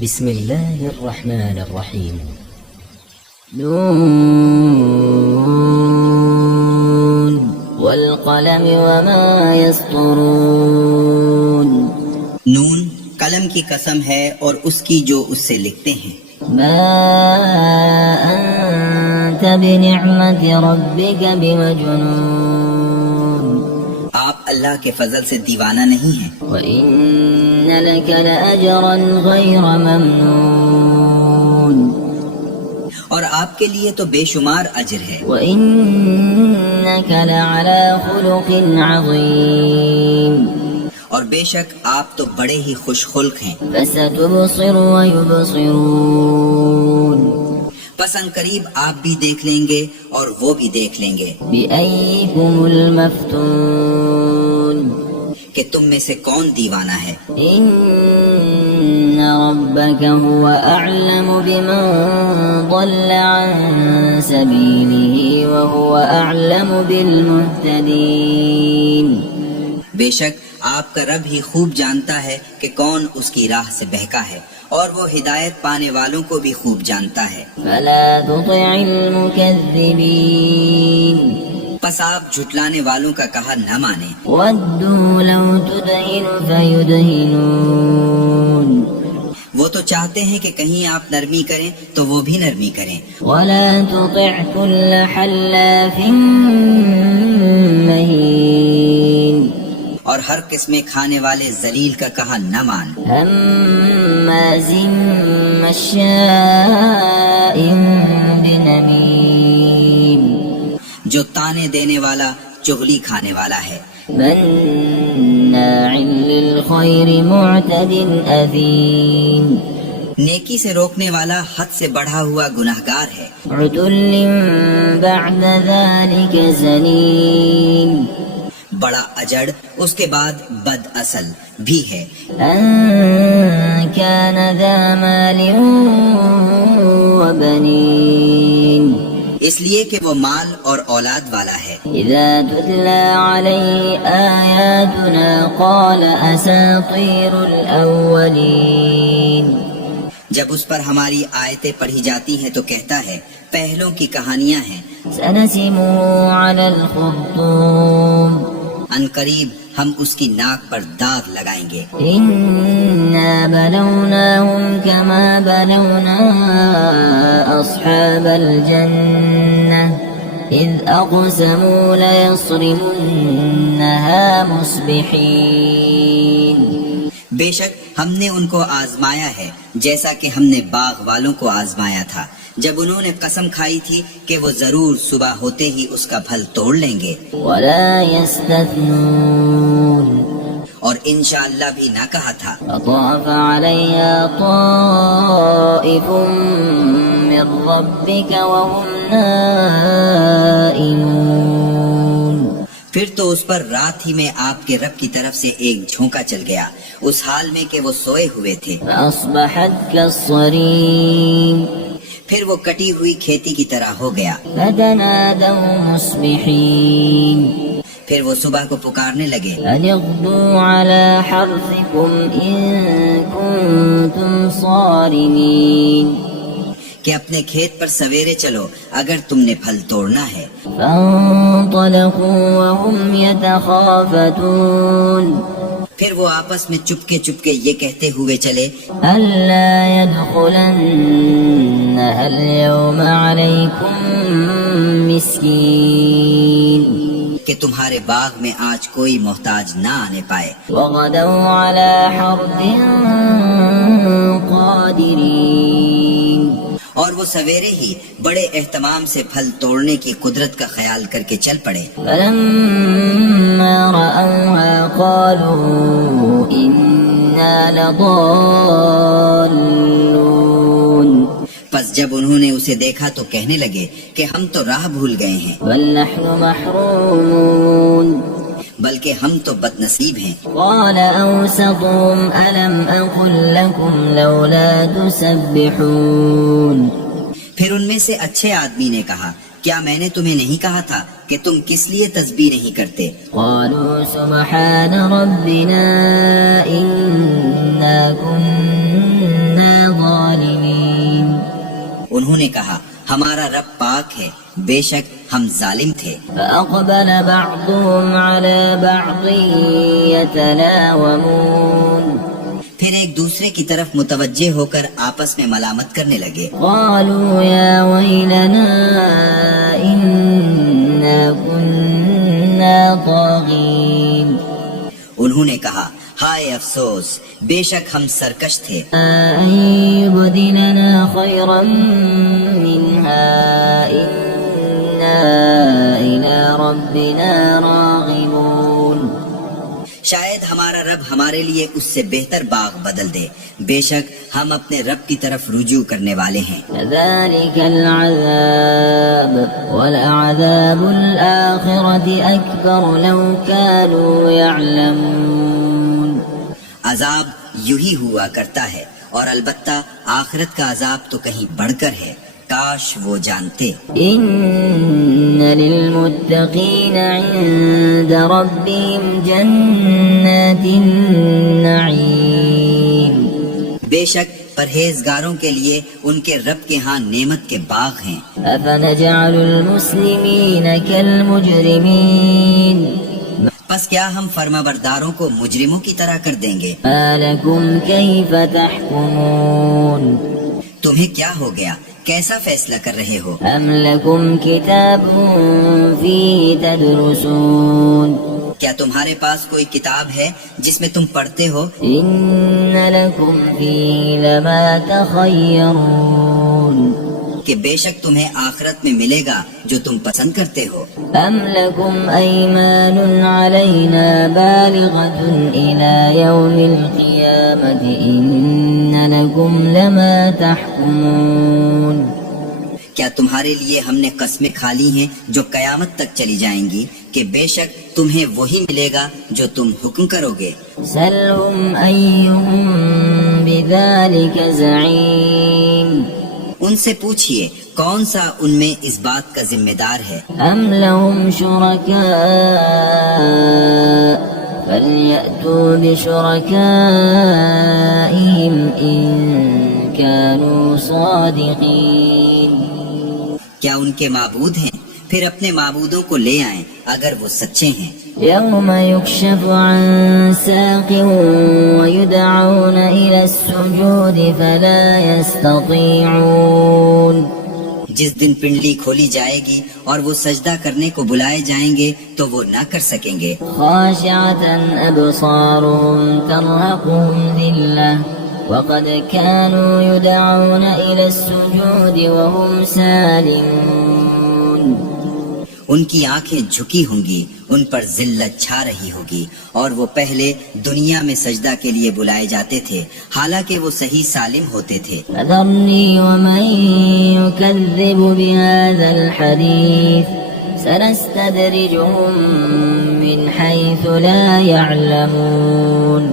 بسم الله الرحمن الرحيم. نون والقلم وما يسطرون. نون قلم کی قسم ہے اور اس کی جو اس سے لکھتے ہیں. ما أنت بنعمة ربك بمجنون. آپ اللہ کے فضل سے دیوانہ نہیں ہیں. وإن لك لأجرا غير ممنون. اور آپ کے لیے تو بے شمار اجر ہے. وإنك لعلى خلق عظيم. اور بے شک آپ تو بڑے ہی خوش خلق ہیں. فستبصر ويبصرون. پس ان قریب آپ بھی دیکھ لیں گے اور وہ بھی دیکھ لیں گے بأيكم المفتون. کہ تم میں سے کون دیوانہ ہے. إن ربك هو أعلم بمن ضل عن سبيله وهو أعلم بالمهتدين. بے شک آپ کا رب ہی خوب جانتا ہے کہ کون اس کی راہ سے بہکا ہے اور وہ ہدایت پانے والوں کو بھی خوب جانتا ہے. فلا تطع المكذبين. پس آپ جھٹلانے والوں کا کہا نہ مانیں. ودوا لو تدهن فيدهنون. وہ تو چاہتے ہیں کہ کہیں آپ نرمی کریں تو وہ بھی نرمی کریں. ولا تطع كل حلاف مهين. اور ہر قسم کھانے والے ذلیل کا کہا نہ مان. هماز مشاء بنميم. جو تانے دینے والا چغلی کھانے والا ہے. مناع للخير معتد أثيم. نیکی سے روکنے والا حد سے بڑھا ہوا گناہگار ہے. عتل بعد ذلك زنيم. بڑا اجڑ اس کے بعد بد اصل بھی ہے. أن كان ذا مال وبنين. اس لیے کہ وہ مال اور اولاد والا ہے. إذا تتلى عليه آياتنا قال أساطير الأولين. جب اس پر ہماری آیتیں پڑھی جاتی ہیں تو کہتا ہے پہلوں کی کہانیاں ہیں. سنسمه على الخرطوم. ان قریب ہم اس کی ناک پر داغ لگائیں گے. إنا بلوناهم كما بلونا أصحاب الجنة إذ أقسموا ليصرمنها مصبحين. بے شک ہم نے ان کو آزمایا ہے جیسا کہ ہم نے باغ والوں کو آزمایا تھا جب انہوں نے قسم کھائی تھی کہ وہ ضرور صبح ہوتے ہی اس کا پھل توڑ لیں گے. ولا يستثنون. اور انشاءاللہ بھی نہ کہا تھا. فطاف عليها طائف من ربك وهم نائمون. پھر تو اس پر رات ہی میں آپ کے رب کی طرف سے ایک جھونکا چل گیا اس حال میں کہ وہ سوئے ہوئے تھے. فأصبحت كالصريم. پھر وہ کٹی ہوئی کھیتی کی طرح ہو گیا. فتنادوا مصبحين. پھر وہ صبح کو پکارنے لگے أن اغدوا على حرثكم إن كنتم صارمين. کہ اپنے کھیت پر سویرے چلو اگر تم نے پھل توڑنا ہے. فانطلقوا وهم يتخافتون. پھر وہ آپس میں چپکے چپکے یہ کہتے ہوئے چلے ألا يدخلنها اليوم عليكم مسكين. کہ تمہارے باغ میں آج کوئی محتاج نہ آنے پائے. وغدوا على حرد قادرين. اور وہ سویرے ہی بڑے اہتمام سے پھل توڑنے کی قدرت کا خیال کر کے چل پڑے. فلما رأوها قالوا إنا لضالون. پس جب انہوں نے اسے دیکھا تو کہنے لگے کہ ہم تو راہ بھول گئے ہیں بل نحن محرومون. بلکہ ہم تو بد نصیب ہیں. قال أوسطهم ألم أقل لكم لولا تسبحون. پھر ان میں سے اچھے آدمی نے کہا کیا میں نے تمہیں نہیں کہا تھا کہ تم کس لیے تسبیح نہیں کرتے؟ قالوا سبحان ربنا إنا كنا انہوں نے کہا ہمارا رب پاک ہے، بے شک ہم ظالم تھے۔ فأقبل بعضهم على بعض يتلاومون پھر ایک دوسرے کی طرف متوجہ ہو کر آپس میں ملامت کرنے لگے۔ قالوا يا ويلنا إنا كنا طاغين انہوں نے کہا ہائے افسوس، بے شک ہم سرکش تھے۔ أن يبدلنا خيرا منها إنا إلى ربنا راغبون شاید ہمارا رب ہمارے لیے اس سے بہتر باغ بدل دے، بے شک ہم اپنے رب کی طرف رجوع کرنے والے ہیں۔ كذلك العذاب ولعذاب الآخرة أكبر لو كانوا يعلمون عذاب یوں ہی ہوا کرتا ہے، اور البتہ آخرت کا عذاب تو کہیں بڑھ کر ہے، کاش وہ جانتے۔ إن للمتقين عند ربهم جنات النعيم بے شک پرہیزگاروں کے لیے ان کے رب کے ہاں نعمت کے باغ ہیں۔ أفنجعل المسلمين كالمجرمين پس کیا ہم فرما برداروں کو مجرموں کی طرح کر دیں گے؟ ما لكم كيف تحكمون تمہیں کیا ہو گیا، کیسا فیصلہ کر رہے ہو؟ أم لكم كتاب فيه تدرسون کیا تمہارے پاس کوئی کتاب ہے جس میں تم پڑھتے ہو؟ إن لكم فيه لما تخيرون کہ بے شک تمہیں آخرت میں ملے گا جو تم پسند کرتے ہو۔ أم لكم أيمان علينا بالغة إلى يوم القيامة إن لكم لما تحكمون کیا تمہارے لیے ہم نے قسمیں کھا لی ہیں جو قیامت تک چلی جائیں گی کہ بے شک تمہیں وہی ملے گا جو تم حکم کرو گے؟ سلهم أيهم بذلك زعيم ان سے پوچھئے کون سا ان میں اس بات کا ذمہ دار ہے؟ أم لهم شركاء فليأتوا بشركائهم إن كانوا صادقين کیا ان کے معبود ہیں؟ پھر اپنے معبودوں کو لے آئیں اگر وہ سچے ہیں۔ يوم يكشف عن ساق ويدعون إلى السجود فلا يستطيعون جس دن پنڈلی کھولی جائے گی اور وہ سجدہ کرنے کو بلائے جائیں گے تو وہ نہ کر سکیں گے۔ خاشعة أبصارهم ترهقهم ذلة وقد كانوا يدعون إلى السجود وهم سالمون ان کی آنکھیں جھکی ہوں گی، ان پر ذلت چھا رہی ہوگی، اور وہ پہلے دنیا میں سجدہ کے لیے بلائے جاتے تھے حالانکہ وہ صحیح سالم ہوتے تھے۔ فذرني ومن يكذب بهذا الحديث سنستدرجهم من حيث لا يعلمون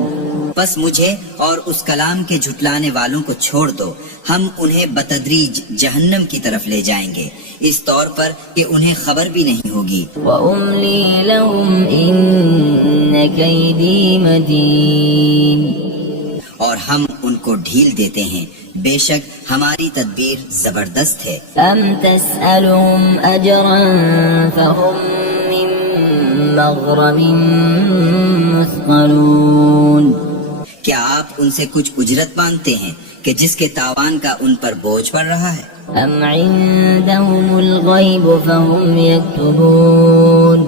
پس مجھے اور اس کلام کے جھٹلانے والوں کو چھوڑ دو، ہم انہیں بتدریج جہنم کی طرف لے جائیں گے اس طور پر کہ انہیں خبر بھی نہیں ہوگی۔ وأملي لهم إن كيدي متين اور ہم ان کو ڈھیل دیتے ہیں، بے شک ہماری تدبیر زبردست ہے۔ أم تسألهم أجرا فهم من مغرم مثقلون کیا آپ ان سے کچھ اجرت مانگتے ہیں کہ جس کے تاوان کا ان پر بوجھ پڑ رہا ہے؟ أم عندهم الغيب فهم يكتبون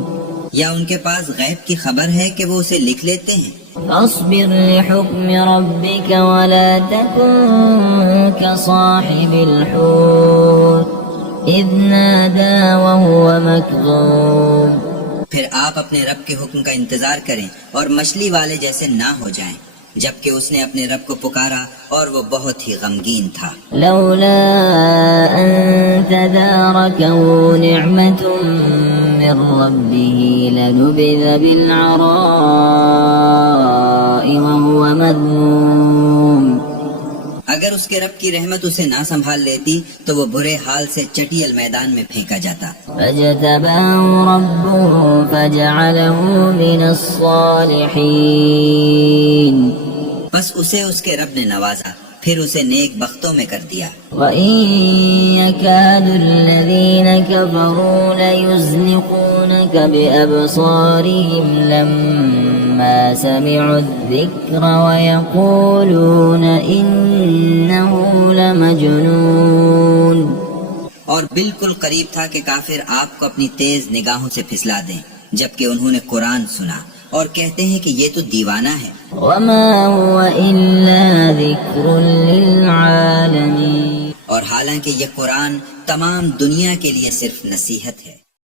یا ان کے پاس غیب کی خبر ہے کہ وہ اسے لکھ لیتے ہیں؟ فاصبر لحكم ربك ولا تكن كصاحب الحوت إذ نادى وهو مكظوم پھر آپ اپنے رب کے حکم کا انتظار کریں اور مچھلی والے جیسے نہ ہو جائیں جبکہ اس نے اپنے رب کو پکارا اور وہ بہت ہی غمگین تھا۔ لولا أن تداركه نعمة من ربه لنبذ بالعراء وهو مذموم اگر اس کے رب کی رحمت اسے نہ سنبھال لیتی تو وہ برے حال سے چٹیل میدان میں پھینکا جاتا۔ فاجتباه ربه فجعله من الصالحين بس اسے اس کے رب نے نوازا، پھر اسے نیک بختوں میں کر دیا۔ وَإِن يَكَادُ الَّذِينَ كَفَرُوا لَيُزْلِقُونَكَ بِأَبْصَارِهِمْ لَمَّا سَمِعُوا الذِّكْرَ وَيَقُولُونَ إِنَّهُ لَمَجْنُونٌ۔ اور بالکل قریب تھا کہ کافر آپ کو اپنی تیز نگاہوں سے پھسلا دیں جبکہ انہوں نے قرآن سنا، اور کہتے ہیں کہ یہ تو دیوانہ ہے۔ وَمَا هُوَ إِلَّا ذِكْرٌ لِّلْعَالَمِينَ۔ اور حالانکہ یہ قرآن تمام دنیا کے لیے صرف نصیحت ہے۔